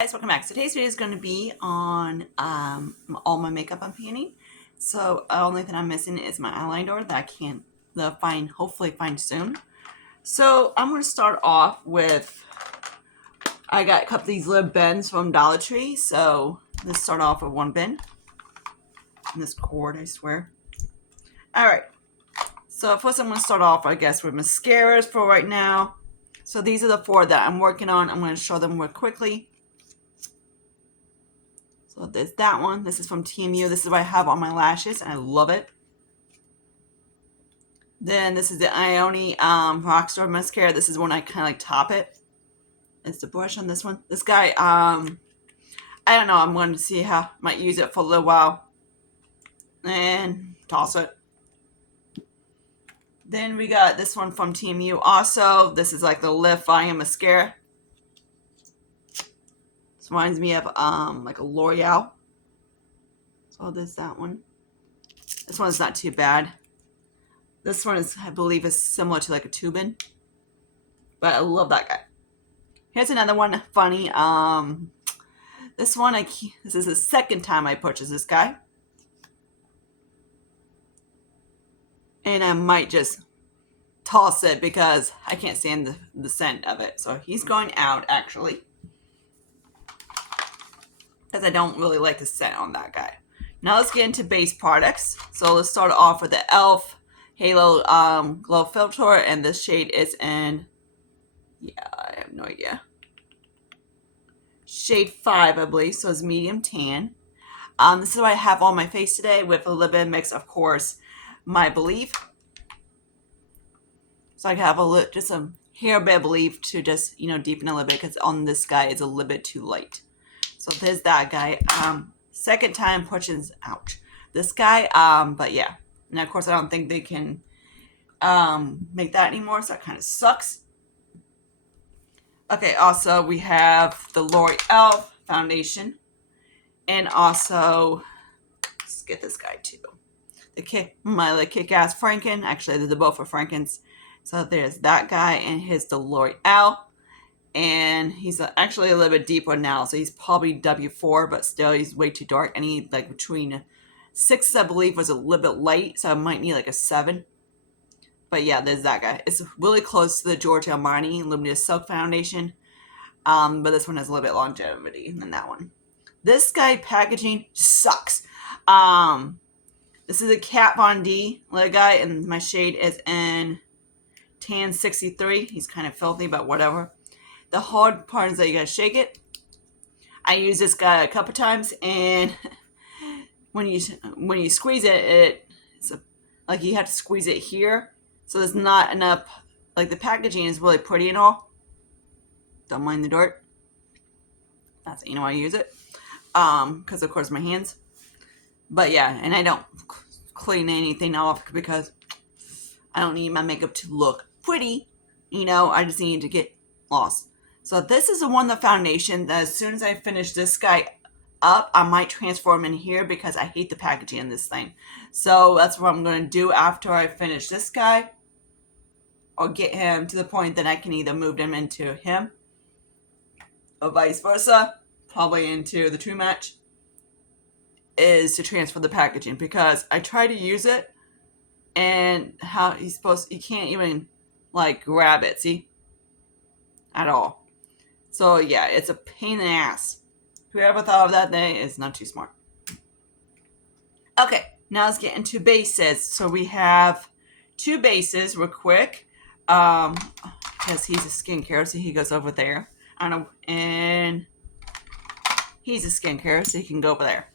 Guys, welcome back. So today's video is going to be on all my makeup I'm painting. So the only thing I'm missing is my eyeliner that I can't hopefully find soon. So I'm going to start off with, I got a couple of these little bins from Dollar Tree. So let's start off with one bin. And this cord, I swear. Alright, so first I'm going to start off, I guess, with mascaras for right now. So these are the four that I'm working on. I'm going to show them real quickly. So there's that one. This is from TMU. This is what I have on my lashes, and I love it. Then this is the Ioni Rockstar Mascara. This is when I kind of like top it. It's the brush on this one. This guy, I don't know. I'm going to see how. Might use it for a little while. And toss it. Then we got this one from TMU also. This is like the Lift Volume Mascara. This reminds me of like a L'Oreal. So there's that one. This one's not too bad. This one is, I believe, is similar to like a Tubin. But I love that guy. Here's another one, funny. This one, this is the second time I purchased this guy. And I might just toss it because I can't stand the scent of it. So he's going out, actually. Because I don't really like the scent on that guy. Now let's get into base products. So let's start off with the e.l.f. Halo Glow Filter. And this shade is in, yeah, I have no idea. Shade 5, I believe. So it's medium tan. This is what I have on my face today with a little bit of mix, of course, my Believe. So I have just a hair bit of Believe to just, deepen a little bit because on this guy it's a little bit too light. So there's that guy. Second time purchasing, ouch, this guy. But yeah. And of course I don't think they can make that anymore, so that kind of sucks. Okay, also we have the L'Oreal foundation. And also, let's get this guy too. My Kick-Ass Franken. Actually, they're both for Frankens. So there's that guy, and here's the L'Oreal. And he's actually a little bit deeper now, so he's probably W4, but still he's way too dark. I need like between 6, I believe, was a little bit light, so I might need like a 7. But yeah, there's that guy. It's really close to the Giorgio Armani Luminous Silk Foundation, but this one has a little bit longevity than that one. This guy packaging sucks. This is a Kat Von D little guy, and my shade is in Tan 63. He's kind of filthy, but whatever. The hard part is that you gotta shake it. I used this guy a couple times, and when you squeeze it, like you have to squeeze it here, so there's not enough. Like the packaging is really pretty and all. Don't mind the dirt. That's why I use it. Because of course my hands. But yeah, and I don't clean anything off because I don't need my makeup to look pretty. I just need to get lost. So this is the foundation that as soon as I finish this guy up, I might transform in here because I hate the packaging in this thing. So that's what I'm going to do after I finish this guy. Or get him to the point that I can either move him into him. Or vice versa. Probably into the True Match. Is to transfer the packaging. Because I try to use it. And how he can't even like grab it. See? At all. So yeah, it's a pain in the ass. Whoever thought of that day is not too smart. Okay, now let's get into bases. So we have 2 bases real quick. Because he's a skincare, so he goes over there. I don't know, and he's a skincare, so he can go over there.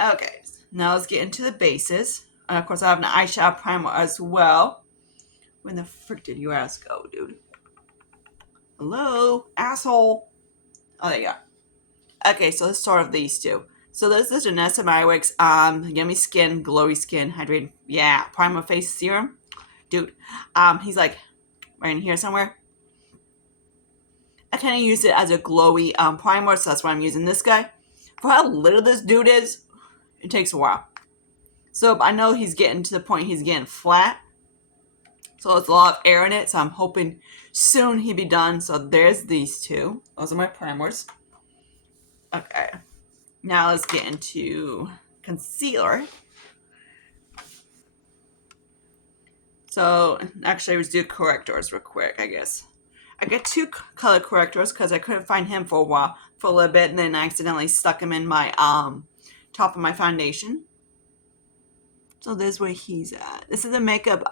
Okay, now let's get into the bases. And of course, I have an eyeshadow primer as well. When the frick did your ass go, dude? Hello, asshole. Oh, there you go. Okay, so let's start with these 2. So this is Janessa Mywick's Yummy Skin, Glowy Skin, Hydrating, Primer Face Serum. Dude, he's like right in here somewhere. I kind of use it as a glowy primer, so that's why I'm using this guy. For how little this dude is, it takes a while. So I know he's getting to the point he's getting flat. So there's a lot of air in it, so I'm hoping soon he'll be done. So there's these 2. Those are my primers. Okay. Now let's get into concealer. So actually, let's do correctors real quick, I guess. I got two color correctors because I couldn't find him for a while, for a little bit, and then I accidentally stuck him in my top of my foundation. So this is where he's at. This is a makeup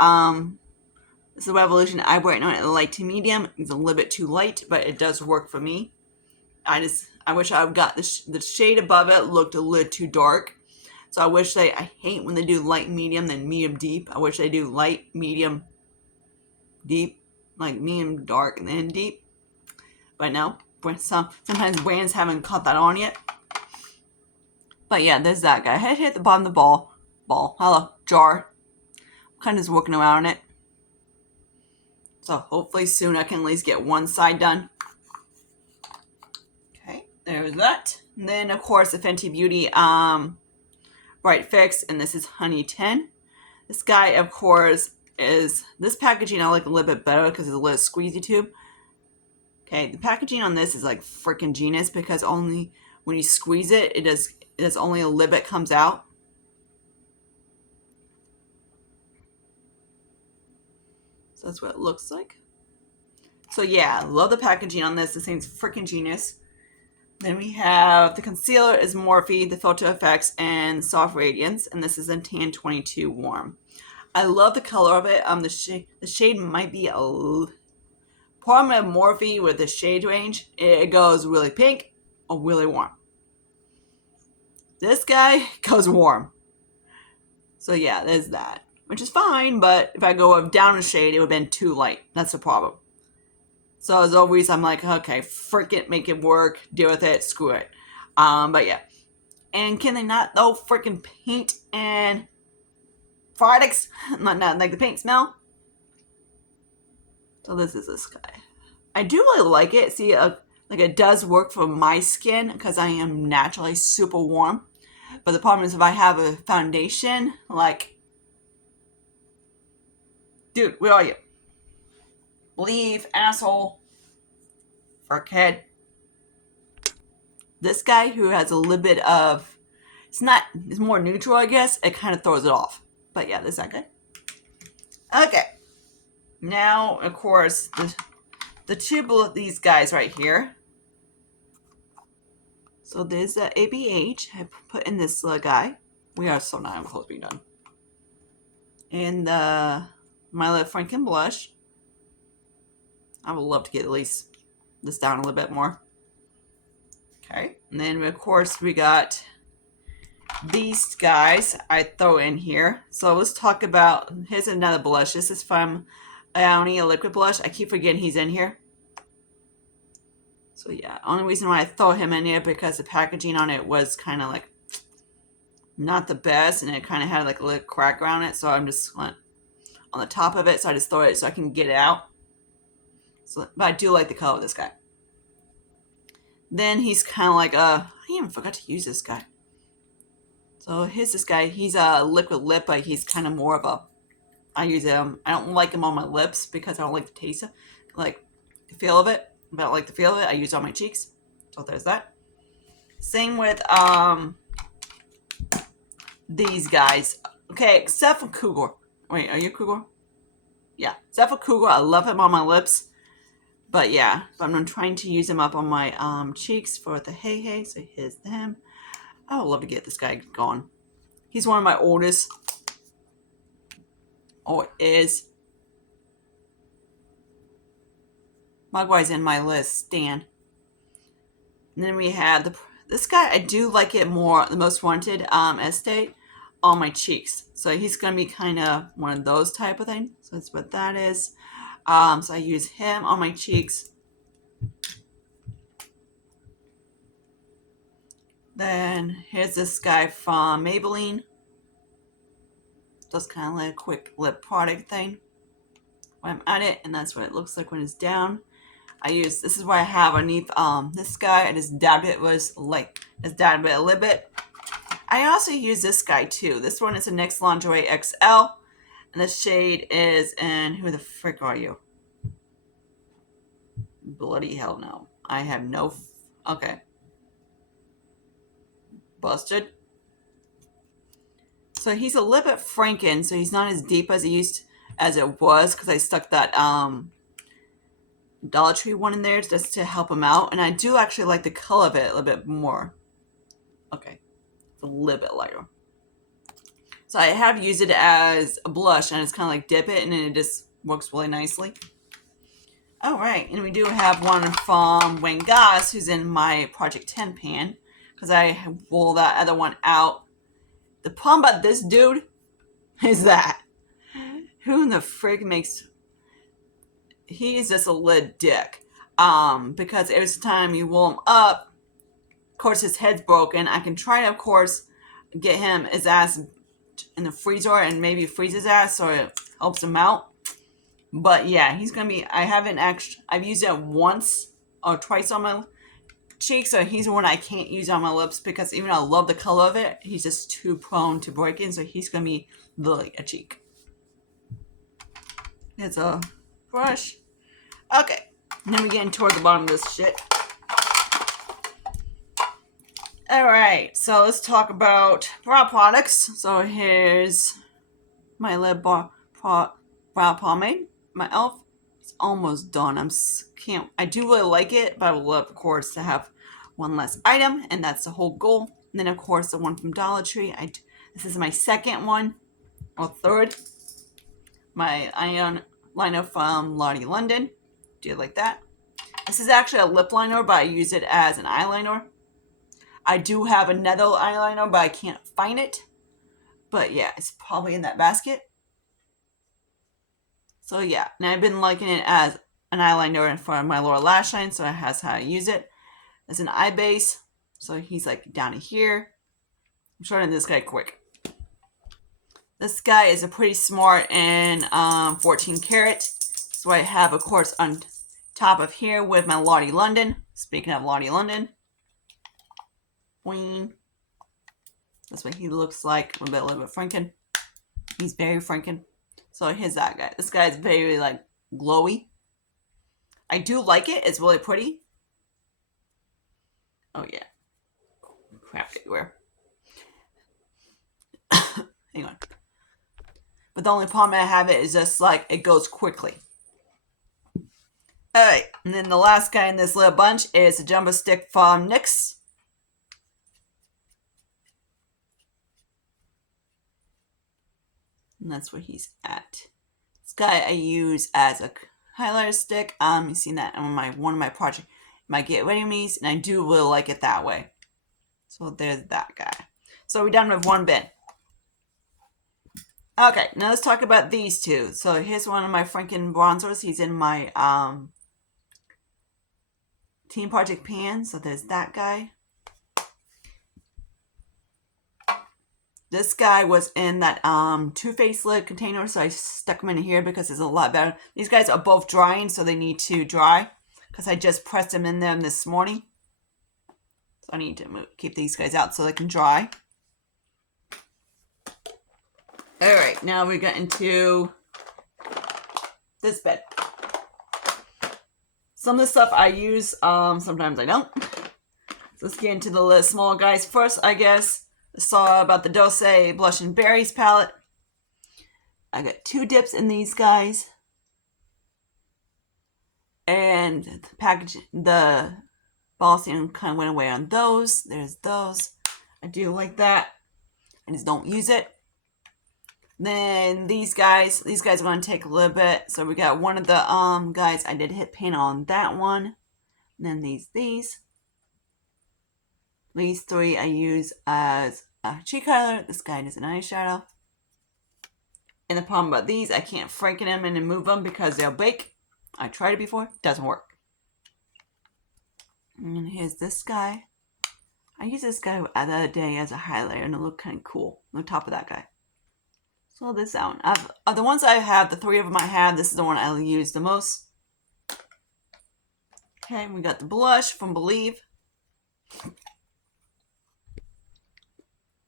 this is a Revolution eye brightener in light to medium. It's a little bit too light, but it does work for me. I wish I got the shade above it looked a little too dark. So I hate when they do light medium then medium deep. I wish they do light, medium, deep, like medium dark and then deep. But no, sometimes brands haven't caught that on yet. But yeah, there's that guy. I hit the bottom of the hello, jar. I'm kind of just working around it. So hopefully soon I can at least get one side done. Okay, there's that. And then of course the Fenty Beauty Bright Fix, and this is Honey 10. This guy, of course, is this packaging I like a little bit better because it's a little squeezy tube. Okay, the packaging on this is like freaking genius because only when you squeeze it, it does only a little bit comes out. So that's what it looks like. So yeah, love the packaging on this. This thing's freaking genius. Then we have the concealer is Morphe, the Filter Effects, and Soft Radiance, and this is in Tan 22 Warm. I love the color of it. The shade might be a problem of Morphe with the shade range. It goes really pink or really warm. This guy goes warm. So yeah, there's that, which is fine. But if I go down a shade, it would have been too light. That's the problem. So as always, I'm like, okay, frick it, make it work, deal with it, screw it. But yeah. And can they not, though, freaking paint and products? Not like the paint smell. So this is this guy. I do really like it. See, like it does work for my skin because I am naturally super warm. But the problem is if I have a foundation, like, dude, where are you? Leave, asshole. Fuckhead. This guy who has a little bit of, it's more neutral, I guess. It kind of throws it off. But yeah, this is not good. Okay. Now, of course, the two of these guys right here. So there's the ABH. I put in this little guy. We are so not close to being done. And the My Little Franken blush. I would love to get at least this down a little bit more. Okay. And then, of course, we got these guys I throw in here. So let's talk about, here's another blush. This is from Ioni, a liquid blush. I keep forgetting he's in here. So yeah, only reason why I throw him in here because the packaging on it was kind of like not the best, and it kind of had like a little crack around it. So I'm just on the top of it, so I just throw it so I can get it out. So, but I do like the color of this guy. Then he's kind of like I even forgot to use this guy. So here's this guy. He's a liquid lip, but he's kind of more of a. I use him. I don't like him on my lips because I don't like the taste, like the feel of it. If I don't like the feel of it, I use it on my cheeks. So there's that. Same with these guys. Okay, except for Cougar. Wait, are you Cougar? Yeah, except for Cougar. I love him on my lips. But yeah, I'm trying to use him up on my cheeks for the hey. So here's him. I would love to get this guy going. He's one of my oldest. Oh, it is. Mogwai's in my list, Stan. And then we have this guy. I do like it more, the Most Wanted Estate, on my cheeks. So he's going to be kind of one of those type of things. So that's what that is. So I use him on my cheeks. Then here's this guy from Maybelline. Just kind of like a quick lip product thing. When I'm at it, and that's what it looks like when it's down. This is what I have underneath this guy. I just dabbed it, a little bit. I also use this guy too. This one is a NYX Lingerie XL. And the shade is in, who the frick are you? Bloody hell no. I have no, okay. Busted. So he's a little bit franken, so he's not as deep as it was, because I stuck that Dollar Tree one in there just to help him out. And I do actually like the color of it a little bit more. Okay, it's a little bit lighter. So I have used it as a blush, and it's kind of like dip it, and then it just works really nicely. All right, and we do have one from Wayne Goss, who's in my Project 10 pan, because I roll that other one out. The problem about this dude is that who in the frig makes... He's just a lid dick. Because every time you roll him up, of course his head's broken. I can try to, of course, get him his ass in the freezer and maybe freeze his ass so it helps him out. But yeah, he's gonna be... I've used it once or twice on my cheeks, so he's one I can't use on my lips, because even though I love the color of it, he's just too prone to breaking, so he's gonna be literally a cheek. It's a brush. Okay, and then we get toward the bottom of this shit. Alright, so let's talk about brow products. So here's my lip brow pomade, my e.l.f. It's almost done. I do really like it, but I would love, of course, to have one less item, and that's the whole goal. And then, of course, the one from Dollar Tree. This is my second one, or third. My eyeliner from Lottie London. Do you like that? This is actually a lip liner, but I use it as an eyeliner. I do have another eyeliner, but I can't find it. But yeah, it's probably in that basket. So yeah, and I've been liking it as an eyeliner for my lower lash line, so that's how I use it. As an eye base, so he's like down here. I'm showing this guy quick. This guy is a pretty smart and 14 karat. So I have, of course, on top of here with my Lottie London. Speaking of Lottie London. Queen. That's what he looks like. A little bit franken. He's very franken. So here's that guy. This guy is very like glowy. I do like it. It's really pretty. Oh yeah. Crap everywhere. Hang on. But the only problem I have it is just like it goes quickly. Alright, and then the last guy in this little bunch is a jumbo stick from NYX. And that's where he's at. This guy I use as a highlighter stick. You've seen that on one of my project, my Get Ready Me's, and I do really like it that way. So there's that guy. So we're done with one bin. Okay, now let's talk about these two. So here's one of my Franken bronzers. He's in my Team Project pan. So there's that guy. This guy was in that Too Faced lid container, so I stuck them in here because it's a lot better. These guys are both drying, so they need to dry, because I just pressed them in them this morning. So I need to keep these guys out so they can dry. Alright, now we got into this bed. Some of the stuff I use, sometimes I don't. So let's get into the small guys first, I guess. I saw about the Dose Blush and Berries palette. I got 2 dips in these guys. And the package, the ball stand kind of went away on those. There's those. I do like that. I just don't use it. Then these guys are going to take a little bit. So we got one of the guys, I did hit paint on that one. And then these. These 3 I use as a cheek highlighter. This guy is an eyeshadow. And the problem about these, I can't franken them and move them because they'll bake. I tried it before. Doesn't work. And here's this guy. I used this guy the other day as a highlighter and it looked kind of cool on top of that guy. So this out. Of the ones I have, the 3 of them I have, this is the one I use the most. Okay, we got the blush from Believe.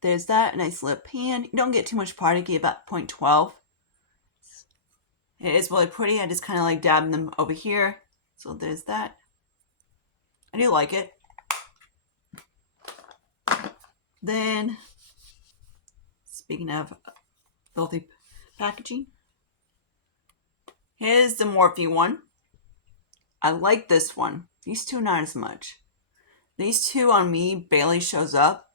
There's that, nice lip pan. You don't get too much product, you get about 0.12. It is really pretty. I just kind of like dabbing them over here. So there's that. I do like it. Then, speaking of filthy packaging, here's the Morphe one. I like this one. These two, not as much. These two on me barely shows up.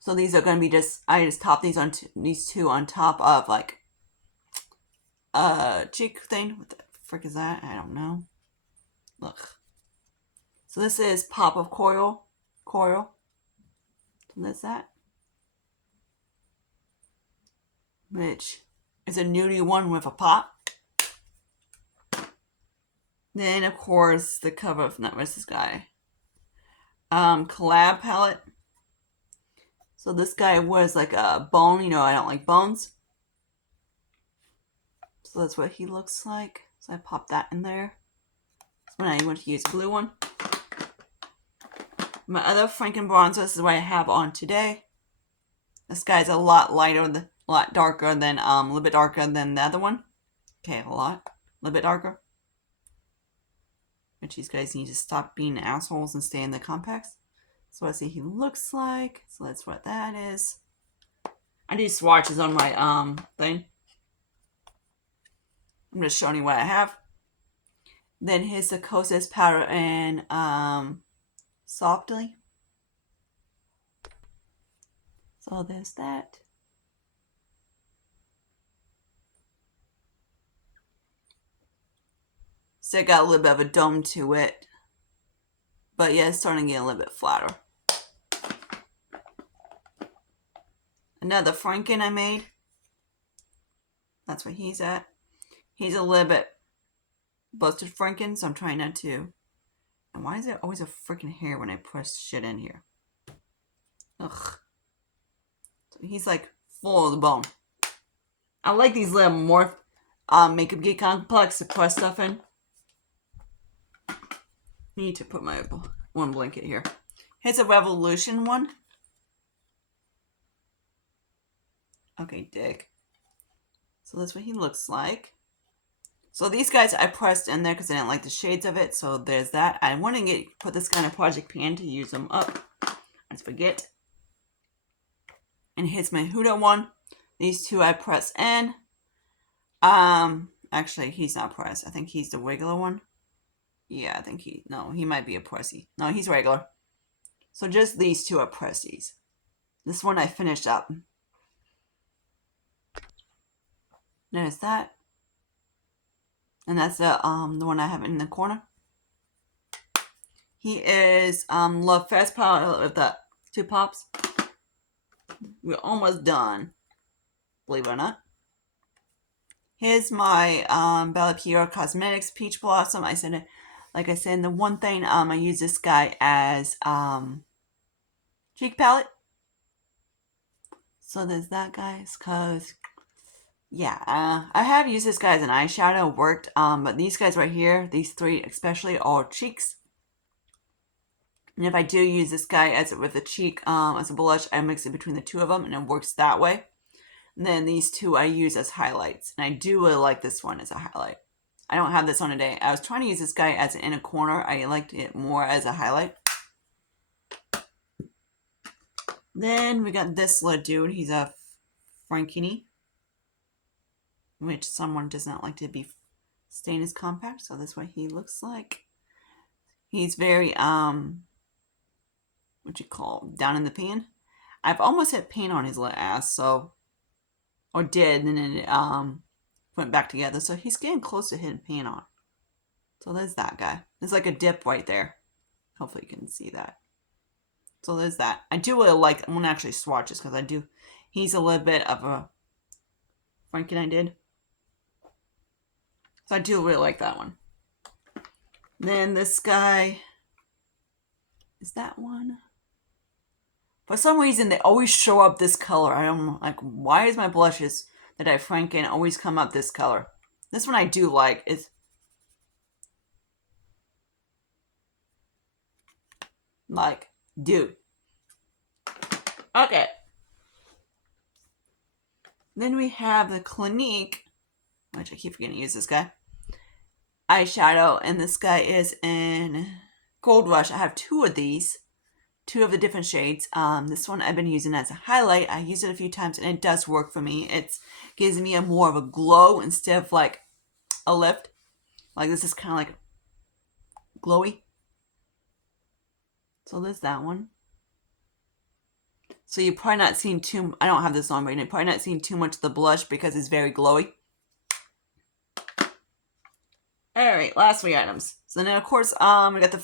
So these are going to be I just top these on these two on top of like cheek thing. What the frick is that? I don't know. Look. So this is Pop of Coral. So that's that. Which is a nudie one with a pop. Then of course the cover of what's this guy? Collab palette. So this guy was like a bone, you know, I don't like bones. So that's what he looks like. So I popped that in there. When I went to use a blue one. My other Franken bronzer, this is what I have on today. This guy's a lot lighter, a lot darker than, a little bit darker than the other one. Okay, a little bit darker. Which these guys need to stop being assholes and stay in the compacts. So let's see he looks like. So that's what that is. I do swatches on my thing. I'm just showing you what I have. Then here's the Kosas powder and Softly. So there's that. So it got a little bit of a dome to it. But yeah, it's starting to get a little bit flatter. Another Franken I made. That's where he's at. He's a little bit busted Franken, so I'm trying not to. And why is there always a freaking hair when I press shit in here? Ugh. So he's like full of the bone. I like these little morph makeup geek complex to press stuff in. I need to put my one blanket here. Here's a Revolution one. Okay, dick. So that's what he looks like. So these guys I pressed in there because I didn't like the shades of it. So there's that. I want to put this kind of project pan to use them up. I just forget. And here's my Huda one. These two I press in. Actually, he's not pressed. I think he's the regular one. Yeah, I think he might be a pressy. No, he's regular. So just these two are pressies. This one I finished up. There's that. And that's the one I have in the corner. He is Love Fast Power with the two pops. We're almost done. Believe it or not. Here's my Bella Pure Cosmetics Peach Blossom. I said it, like I said, the one thing I use this guy as cheek palette. So there's that, guys. Cause yeah, I have used this guy as an eyeshadow. Worked. But these guys right here, these three especially, are cheeks. And if I do use this guy with a cheek as a blush, I mix it between the two of them, and it works that way. And then these two I use as highlights. And I do really like this one as a highlight. I don't have this on today. I was trying to use this guy as an inner corner. I liked it more as a highlight. Then we got this little dude. He's a Frankini, which someone does not like to be stained as compact. So that's what he looks like. He's very, what you call, down in the pan. I've almost hit paint on his little ass, so, or did, and then it went back together. So he's getting close to hitting paint on. So there's that guy. There's like a dip right there. Hopefully you can see that. So there's that. I do really like, I'm going to actually swatch this because I do, he's a little bit of a Franken I did. So I do really like that one. Then this guy, is that one? For some reason, they always show up this color. I'm like, why is my blushes that I Franken always come up this color? This one I do like. Is like, dude. Okay. Then we have the Clinique, which I keep forgetting to use this guy, eyeshadow, and this guy is in Gold Rush. I have two of these. two of the different shades. This one I've been using as a highlight. I used it a few times and it does work for me. It gives me a more of a glow instead of like a lift. Like this is kind of like glowy. So there's that one. So you're probably not seeing too, I don't have this on right now, you're probably not seeing too much of the blush because it's very glowy. Alright, last three items. So then of course, we got the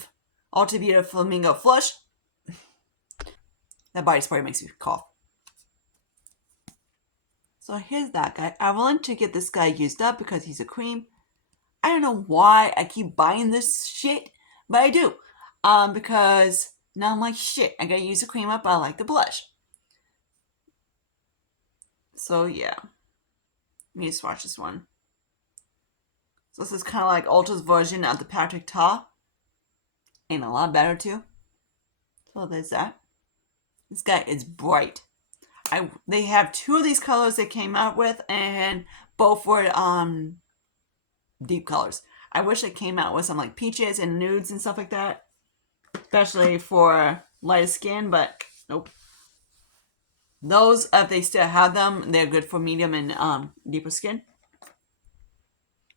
Ultra Beauty Flamingo Flush. That body spray makes you cough. So here's that guy. I wanted to get this guy used up because he's a cream. I don't know why I keep buying this shit, but I do. Because now I'm like, shit, I gotta use the cream up, but I like the blush. So yeah. Let me swatch this one. So this is kind of like Ultra's version of the Patrick Ta. And a lot better too. So there's that. This guy is bright. They have two of these colors they came out with, and both were deep colors. I wish it came out with some like peaches and nudes and stuff like that, especially for lighter skin, but nope. Those, if they still have them, they're good for medium and deeper skin.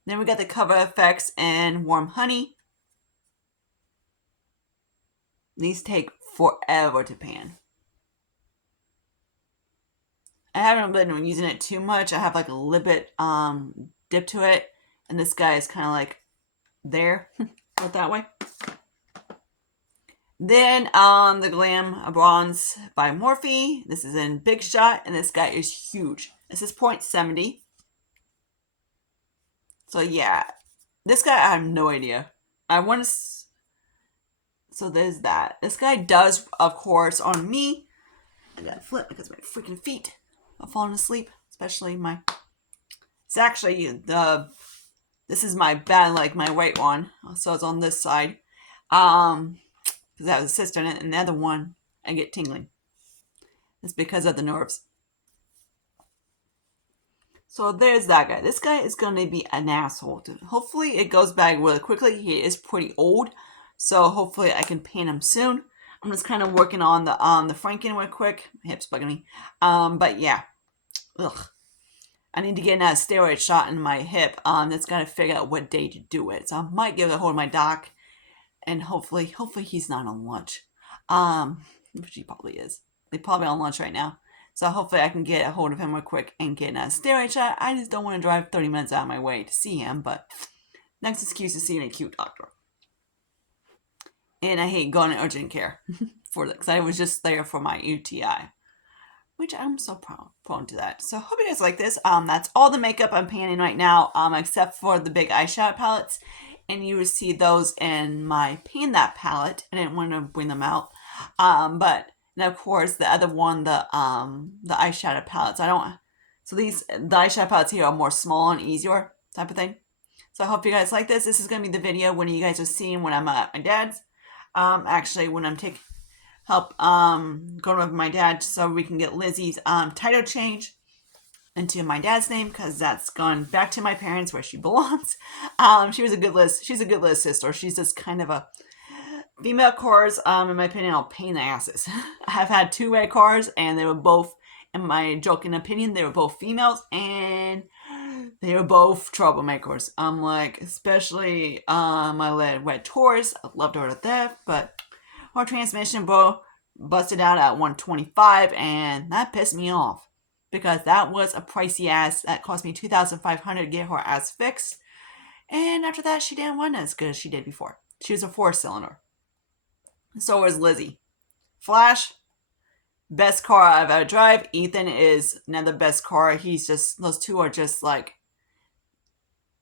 Then we got the Cover FX and Warm Honey. These take forever to pan. I haven't been using it too much. I have like a little bit dip to it, and this guy is kind of like there, put it that way. Then the Glam Bronze by Morphe. This is in Big Shot, and this guy is huge. This is 0.70. So yeah, this guy I have no idea. I want to. So there's that. This guy does, of course, on me. I gotta flip because my freaking feet are falling asleep, especially my. It's actually This is my bad leg, my right one. So it's on this side. Because I have a cyst in it, and the other one I get tingling. It's because of the nerves. So there's that guy. This guy is going to be an asshole. Hopefully it goes back really quickly. He is pretty old, so hopefully I can paint him soon. I'm just kind of working on the Franken real quick. My hip's bugging me. But yeah. Ugh. I need to get a steroid shot in my hip. That's got to figure out what day to do it. So I might give it a hold of my doc. And hopefully he's not on lunch. Which he probably is. They're probably on lunch right now. So hopefully I can get a hold of him real quick and get a steroid shot. I just don't want to drive 30 minutes out of my way to see him. But next excuse is seeing a cute doctor. And I hate going to urgent care for that because I was just there for my UTI. Which I'm so prone to that. So hope you guys like this. That's all the makeup I'm panning right now, except for the big eyeshadow palettes. And you will see those in my Pan That palette. I didn't want to bring them out. But now, of course, the other one, the eyeshadow palettes. So the eyeshadow palettes here are more small and easier type of thing. So I hope you guys like this. This is going to be the video when you guys are seeing when I'm at my dad's. Actually, when I'm going with my dad so we can get Lizzie's title change into my dad's name because that's gone back to my parents where she belongs. She's a good little sister. She's just kind of a female cars, in my opinion, I'll pain the asses. I have had two red cars and they were both, in my joking opinion, they were both females and they were both troublemakers. Like, especially my red Taurus. I loved her to death, but her transmission busted out at 125 and that pissed me off. Because that was a pricey ass. That cost me $2,500 to get her ass fixed. And after that, she didn't run as good as she did before. She was a 4-cylinder. So was Lizzie. Flash, best car I've ever driven. Ethan is another best car. Those two are just like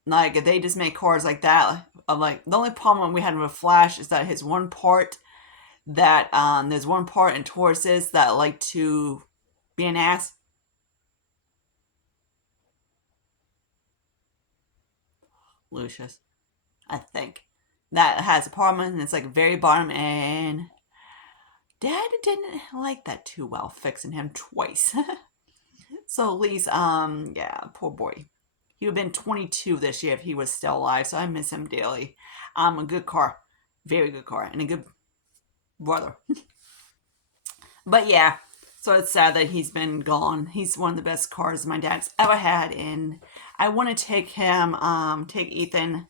they just make cars like that. The only problem we had with Flash is that his one part that, there's one part in Tauruses that like to be an ass. Lucius, I think that has a problem, and it's like very bottom, and Dad didn't like that too well, fixing him twice. So at least, yeah, poor boy. He would have been 22 this year if he was still alive, so I miss him dearly. A good car, very good car, and a good brother. But yeah, so it's sad that he's been gone. He's one of the best cars my dad's ever had, and I want to take Ethan,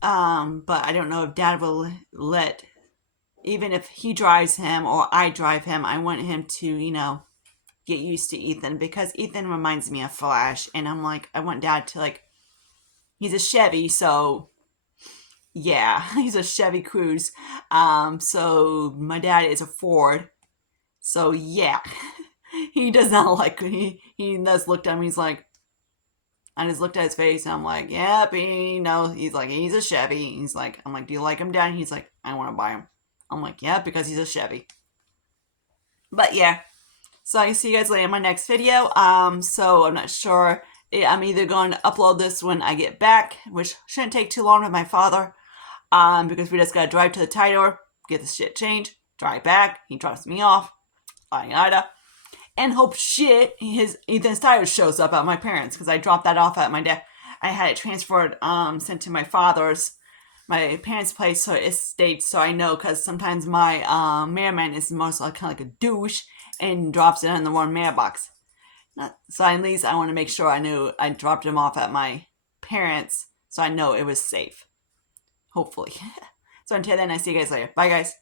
but I don't know if Dad will let. Even if he drives him or I drive him, I want him to, get used to Ethan because Ethan reminds me of Flash, and I'm like, I want Dad to like. He's a Chevy, so yeah, he's a Chevy Cruze. So my dad is a Ford, so yeah, he does not like he does looked at me. He's like, I just looked at his face, and I'm like, yep, he's like, he's a Chevy. He's like, I'm like, do you like him, Dad? He's like, I want to buy him. I'm like, yeah, because he's a Chevy. But yeah, so I can see you guys later in my next video. So I'm not sure. I'm either going to upload this when I get back, which shouldn't take too long with my father. Because we just gotta drive to the title, get the shit changed, drive back. He drops me off, yada, and hope shit his Ethan's tire shows up at my parents because I dropped that off at my dad. I had it transferred, sent to my parents' place, so it states so I know because sometimes my mailman is most kind of like a douche and drops it in the wrong mailbox. So at least I want to make sure I knew I dropped him off at my parents, so I know it was safe. Hopefully. So until then, I see you guys later. Bye, guys.